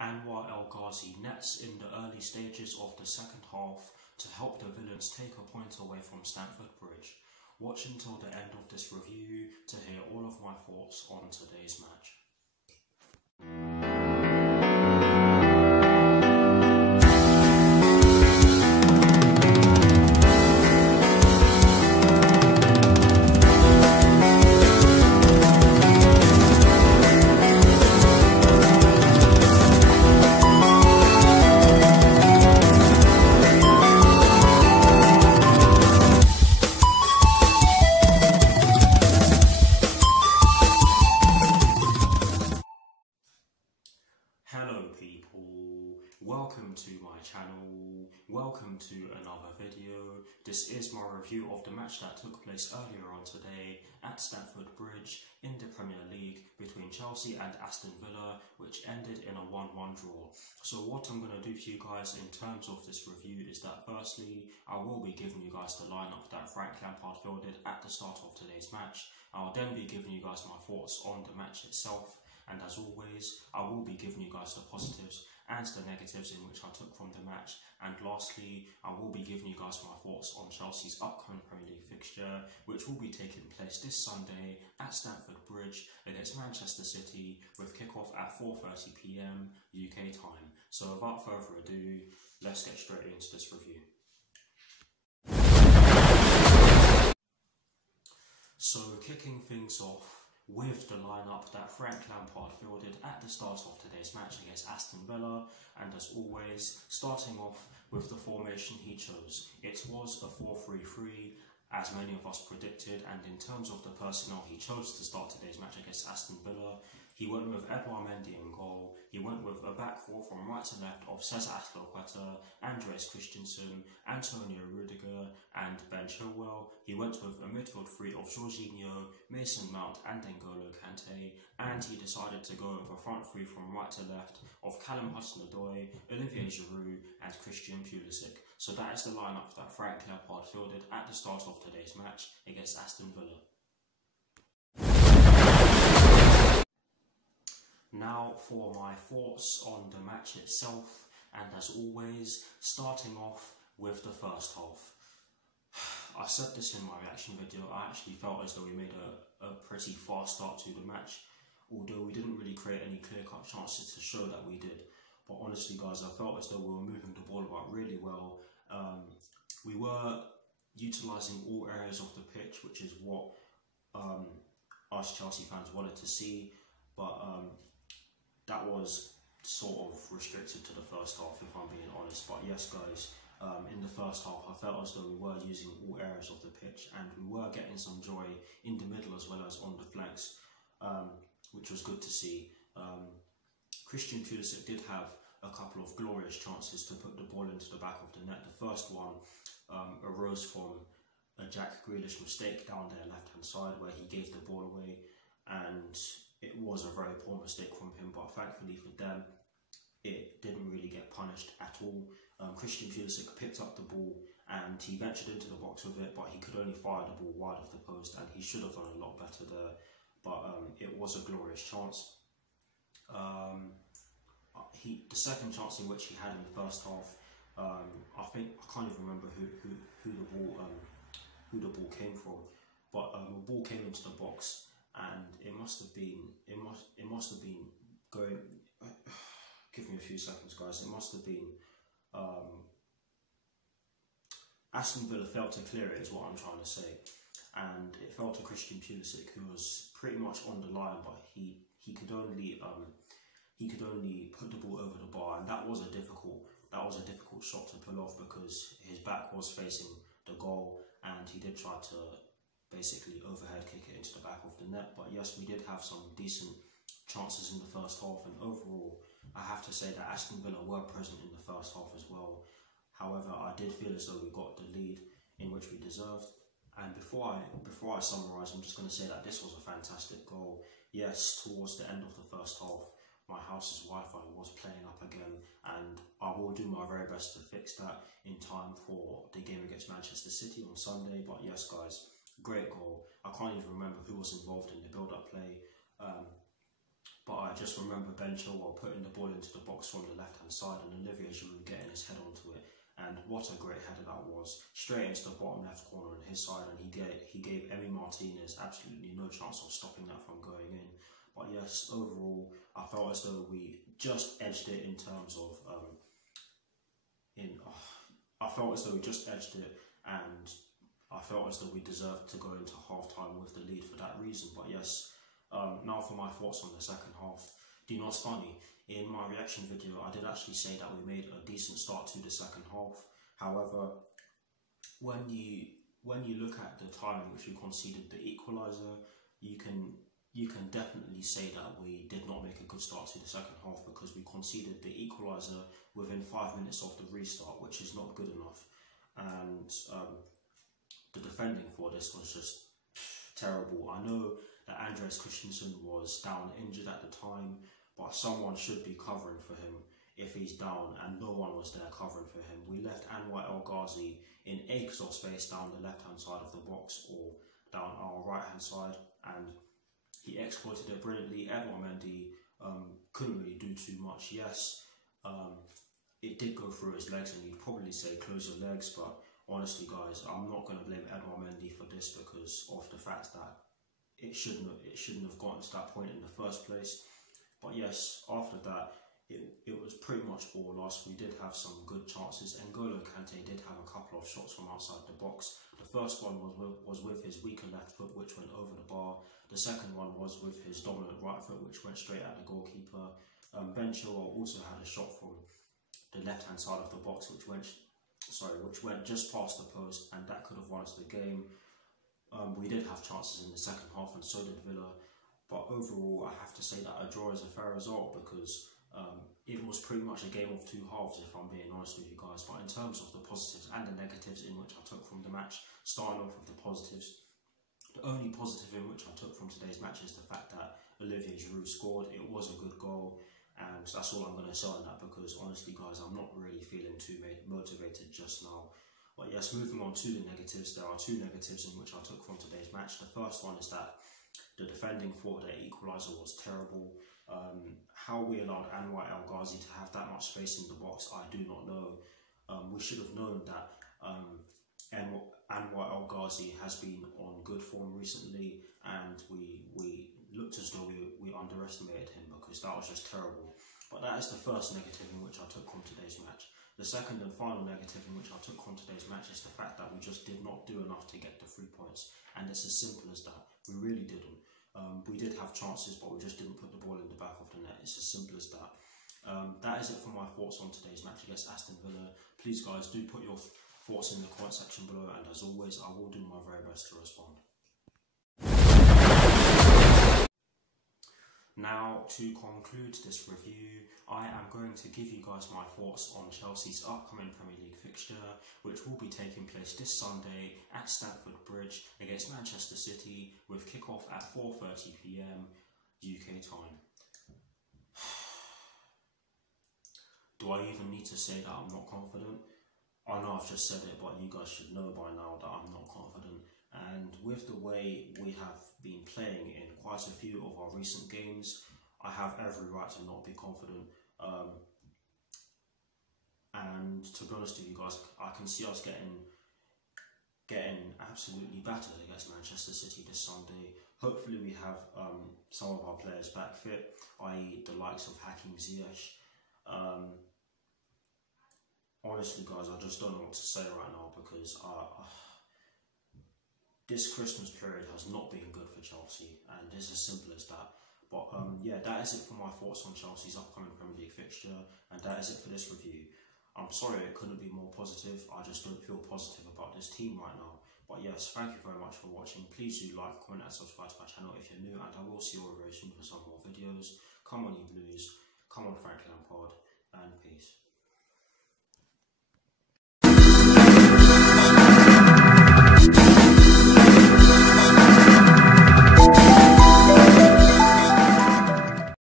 Anwar El Ghazi nets in the early stages of the second half to help the Villains take a point away from Stamford Bridge. Watch until the end of this review to hear all of my thoughts on today's match. Hello people, welcome to my channel, welcome to another video. This is my review of the match that took place earlier on today at Stamford Bridge in the Premier League between Chelsea and Aston Villa, which ended in a 1-1 draw. So what I'm going to do for you guys in terms of this review is that firstly, I will be giving you guys the lineup that Frank Lampard fielded at the start of today's match. I'll then be giving you guys my thoughts on the match itself. And as always, I will be giving you guys the positives and the negatives in which I took from the match. And lastly, I will be giving you guys my thoughts on Chelsea's upcoming Premier League fixture, which will be taking place this Sunday at Stamford Bridge against Manchester City, with kickoff at 4:30 PM UK time. So without further ado, let's get straight into this review. So kicking things off with the lineup that Frank Lampard fielded at the start of today's match against Aston Villa, and as always, starting off with the formation he chose. It was a 4-3-3, as many of us predicted, and in terms of the personnel he chose to start today's match against Aston Villa, he went with Edouard Mendy in goal. He went with a back four from right to left of Cesar Azpilicueta, Andreas Christensen, Antonio Rudiger and Ben Chilwell. He went with a midfield three of Jorginho, Mason Mount and N'Golo Kante, and he decided to go with a front three from right to left of Callum Hudson-Odoi, Olivier Giroud and Christian Pulisic. So that is the lineup that Frank Lampard fielded at the start of today's match against Aston Villa. Now for my thoughts on the match itself, and as always, starting off with the first half. I said this in my reaction video, I actually felt as though we made a pretty fast start to the match, although we didn't really create any clear-cut chances to show that we did. But honestly guys, I felt as though we were moving the ball about really well. We were utilising all areas of the pitch, which is what us Chelsea fans wanted to see, but that was sort of restricted to the first half, if I'm being honest. But yes guys, in the first half I felt as though we were using all areas of the pitch, and we were getting some joy in the middle as well as on the flanks, which was good to see. Christian Pulisic did have a couple of glorious chances to put the ball into the back of the net. The first one arose from a Jack Grealish mistake down their left hand side where he gave the ball away, and it was a very poor mistake from him, but thankfully for them it didn't really get punished at all. Christian Pulisic picked up the ball and he ventured into the box with it, but he could only fire the ball wide of the post, and he should have done a lot better there. But it was a glorious chance. The second chance in which he had in the first half, I can't even remember who the ball came from, but the ball came into the box, and it must have been going. Give me a few seconds, guys. It must have been Aston Villa failed to clear it, is what I'm trying to say, and it fell to Christian Pulisic, who was pretty much on the line, but he could only put the ball over the bar, and that was a difficult shot to pull off because his back was facing the goal, and he did try to basically overhead kick it into the back of the net. But yes, we did have some decent chances in the first half, and overall I have to say that Aston Villa were present in the first half as well. However, I did feel as though we got the lead in which we deserved. And before I summarise, I'm just going to say that this was a fantastic goal. Yes, towards the end of the first half, my house's Wi-Fi was playing up again, and I will do my very best to fix that in time for the game against Manchester City on Sunday. But yes guys, great goal. I can't even remember who was involved in the build-up play, But I just remember Ben Chilwell putting the ball into the box from the left-hand side and Olivier Giroud getting his head onto it. And what a great header that was. Straight into the bottom left corner on his side, and he gave Emi Martinez absolutely no chance of stopping that from going in. But yes, overall, I felt as though we just edged it in terms of... I felt as though we just edged it, and I felt as though we deserved to go into half-time with the lead for that reason. But yes, now for my thoughts on the second half. Do you know what's funny? In my reaction video, I did actually say that we made a decent start to the second half. However, when you look at the time in which we conceded the equaliser, you can definitely say that we did not make a good start to the second half, because we conceded the equaliser within 5 minutes of the restart, which is not good enough. And the defending for this was just terrible. I know that Andreas Christensen was down injured at the time, but someone should be covering for him if he's down, and no one was there covering for him. We left Anwar El Ghazi in acres of space down the left-hand side of the box or down our right-hand side, and he exploited it brilliantly. Edouard Mendy couldn't really do too much. Yes, it did go through his legs, and you'd probably say close your legs, but honestly, guys, I'm not going to blame Edouard Mendy for this because of the fact that it shouldn't have gotten to that point in the first place. But yes, after that, it was pretty much all lost. We did have some good chances. N'Golo Kante did have a couple of shots from outside the box. The first one was with his weaker left foot, which went over the bar. The second one was with his dominant right foot, which went straight at the goalkeeper. Ben Chilwell also had a shot from the left-hand side of the box, which went just past the post, and that could have won us the game. We did have chances in the second half, and so did Villa. But overall, I have to say that a draw is a fair result, because it was pretty much a game of two halves, if I'm being honest with you guys. But in terms of the positives and the negatives in which I took from the match, starting off with the positives, the only positive in which I took from today's match is the fact that Olivier Giroud scored. It was a good goal, and that's all I'm going to say on that, because honestly, guys, I'm not really feeling too motivated just now. But yes, moving on to the negatives, there are two negatives in which I took from today's match. The first one is that the defending for the equaliser was terrible. How we allowed Anwar El Ghazi to have that much space in the box, I do not know. We should have known that Anwar El Ghazi has been on good form recently, and we looked as though we underestimated him, because that was just terrible. But that is the first negative in which I took from today's match. The second and final negative in which I took from today's match is the fact that we just did not do enough to get the 3 points, and it's as simple as that. We really didn't. We did have chances, but we just didn't put the ball in the back of the net. It's as simple as that. That is it for my thoughts on today's match against Aston Villa. Please, guys, do put your thoughts in the comment section below, and as always, I will do my very best to respond. Now, to conclude this review, I am going to give you guys my thoughts on Chelsea's upcoming Premier League fixture, which will be taking place this Sunday at Stamford Bridge against Manchester City, with kick-off at 4:30 PM UK time. Do I even need to say that I'm not confident? I know I've just said it, but you guys should know by now that I'm not confident. And with the way we have been playing in quite a few of our recent games, I have every right to not be confident. And to be honest with you guys, I can see us getting absolutely battered against Manchester City this Sunday. Hopefully we have some of our players back fit, i.e. the likes of Hakim Ziyech. Honestly, guys, I just don't know what to say right now, because this Christmas period has not been good for Chelsea, and it's as simple as that. But yeah, that is it for my thoughts on Chelsea's upcoming Premier League fixture, and that is it for this review. I'm sorry it couldn't be more positive. I just don't feel positive about this team right now. But yes, thank you very much for watching. Please do like, comment and subscribe to my channel if you're new, and I will see you all very soon for some more videos. Come on, you Blues. Come on, Frank Lampard, and peace.